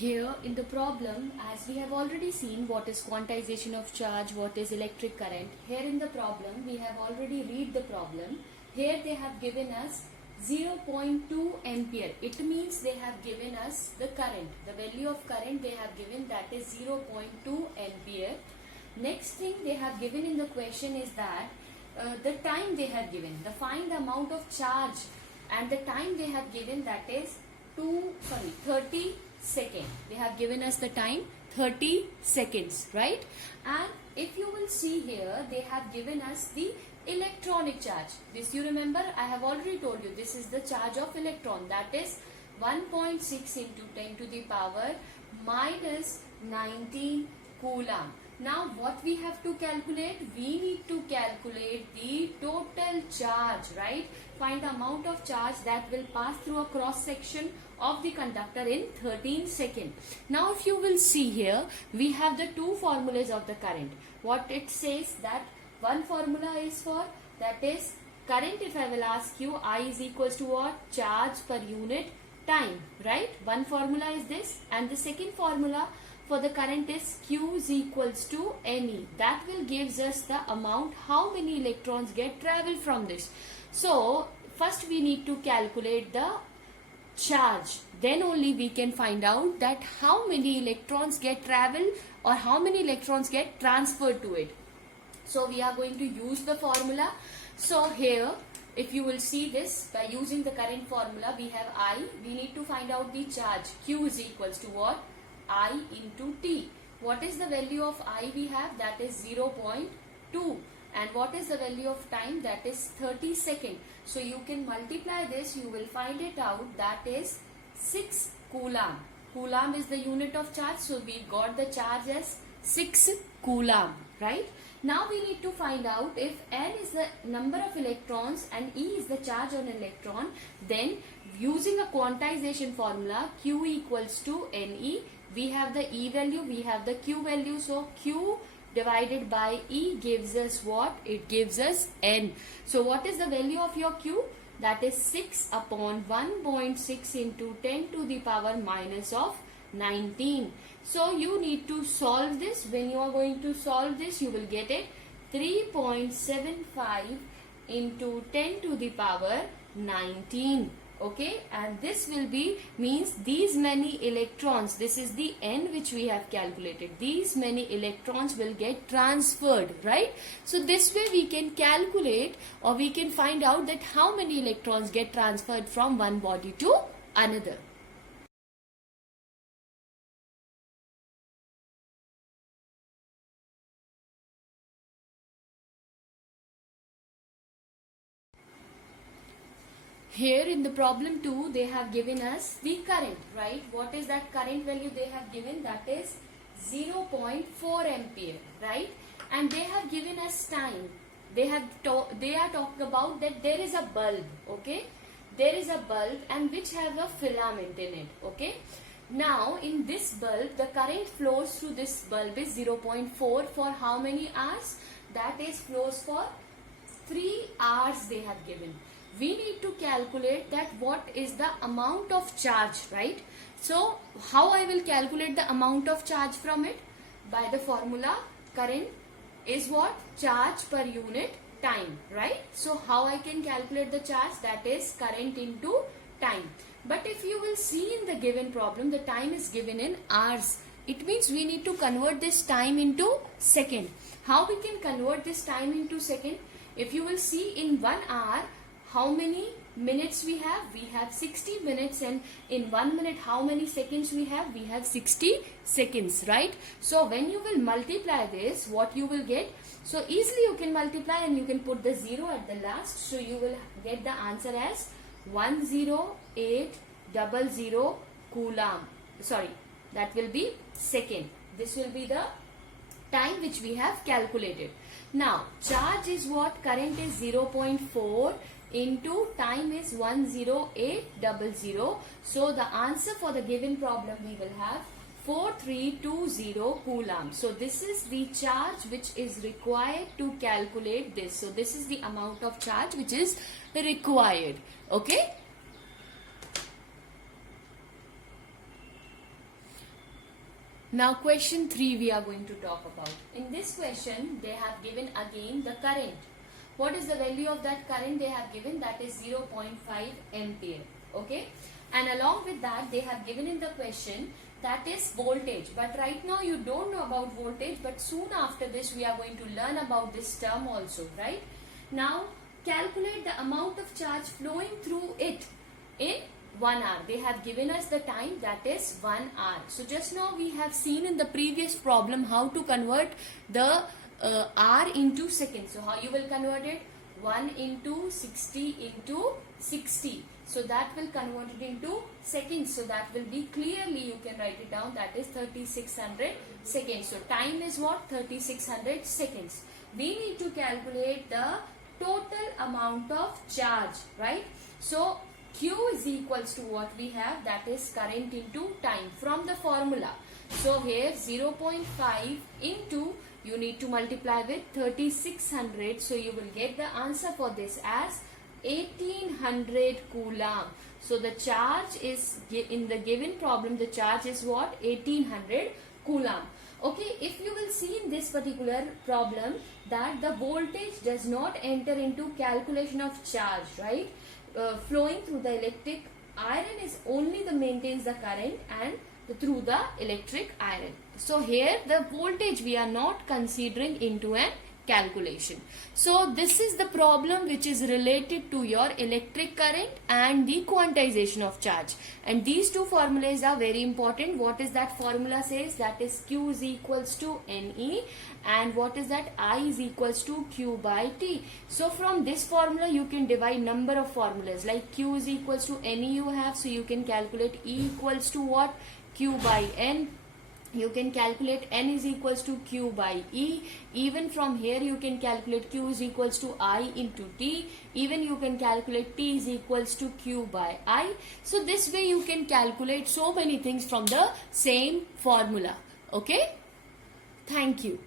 Here in the problem, as we have already seen what is quantization of charge, what is electric current. Here in the problem, we have already read the problem. Here they have given us 0.2 ampere. It means they have given us the current. The value of current they have given, that is 0.2 ampere. Next thing they have given in the question is that the time they have given. The find the amount of charge, and the time they have given, that is 30 seconds. They have given us the time 30 seconds, right? And if you will see here, they have given us the electronic charge. This you remember, I have already told you, this is the charge of electron, that is 1.6 into 10 to the power minus 19 coulomb. Now what we have to calculate? We need to calculate the total charge, right? Find the amount of charge that will pass through a cross section of the conductor in 13 seconds. Now if you will see here, we have the two formulas of the current. What it says, that one formula is for, that is current. If I will ask you, I is equals to what? Charge per unit time, right? One formula is this, and the second formula for the current is Q is equals to NE. That will gives us the amount, how many electrons get travel from this. So first we need to calculate the charge, then only we can find out that how many electrons get travel or how many electrons get transferred to it. So we are going to use the formula. So here if you will see this, by using the current formula, we have I. We need to find out the charge. Q is equals to what? I into T. What is the value of I we have? That is 0.2. And what is the value of time? That is 30 seconds. So you can multiply this, you will find it out, that is 6 coulomb. Coulomb is the unit of charge, so we got the charge as 6 coulomb, right? Now we need to find out if N is the number of electrons and E is the charge on electron, then using a quantization formula, Q equals to NE. We have the E value, we have the Q value, so Q divided by E gives us what? It gives us N. So what is the value of your Q? That is 6 upon 1.6 into 10 to the power minus of 19. So you need to solve this. When you are going to solve this, you will get it 3.75 into 10 to the power 19. Okay, and this will be, means these many electrons, this is the N which we have calculated, these many electrons will get transferred, right? So this way we can calculate, or we can find out that how many electrons get transferred from one body to another. Here in the problem 2, they have given us the current, right? What is that current value they have given? That is 0.4 ampere, right? And they have given us time. They are talking about that there is a bulb, okay? There is a bulb and which have a filament in it, okay? Now in this bulb, the current flows through this bulb is 0.4 for how many hours? That is flows for 3 hours they have given. We need to calculate that what is the amount of charge, right? So how I will calculate the amount of charge from it? By the formula, current is what? Charge per unit time, right? So how I can calculate the charge? That is current into time. But if you will see in the given problem, the time is given in hours. It means we need to convert this time into second. How we can convert this time into second? If you will see in 1 hour, how many minutes we have? We have 60 minutes, and in 1 minute how many seconds we have? We have 60 seconds, right? So when you will multiply this, what you will get? So easily you can multiply and you can put the 0 at the last. So you will get the answer as 10800 coulomb. Sorry, that will be second. This will be the time which we have calculated. Now charge is what? Current is 0.4 into time is 10800. So the answer for the given problem we will have 4320 coulomb. So this is the charge which is required to calculate this. So this is the amount of charge which is required. Okay. Now question 3 we are going to talk about. In this question they have given again the current. What is the value of that current they have given? That is 0.5 ampere. Okay. And along with that they have given in the question that is voltage. But right now you don't know about voltage, but soon after this we are going to learn about this term also, right? Now calculate the amount of charge flowing through it in 1 hour. They have given us the time, that is 1 hour. So just now we have seen in the previous problem how to convert the hour into seconds. So how you will convert it? 1 into 60 into 60. So that will convert it into seconds. So that will be clearly, you can write it down, that is 3600 seconds. So time is what? 3600 seconds. We need to calculate the total amount of charge, right? So Q is equals to what we have, that is current into time from the formula. So here 0.5 into, you need to multiply with 3600. So you will get the answer for this as 1800 coulomb. So the charge is, in the given problem, the charge is what? 1800 coulomb. Okay, if you will see in this particular problem that the voltage does not enter into calculation of charge, right? Flowing through the electric iron is only the maintains the current and through the electric iron. So here the voltage we are not considering into an calculation. So this is the problem which is related to your electric current and the quantization of charge. And these two formulas are very important. What is that formula says? That is Q is equals to Ne, and what is that? I is equals to Q by T. So from this formula you can divide number of formulas, like Q is equals to Ne you have, so you can calculate E equals to what? Q by N. You can calculate N is equals to Q by E. Even from here you can calculate Q is equals to I into T. Even you can calculate T is equals to Q by I. So this way you can calculate so many things from the same formula. Okay? Thank you.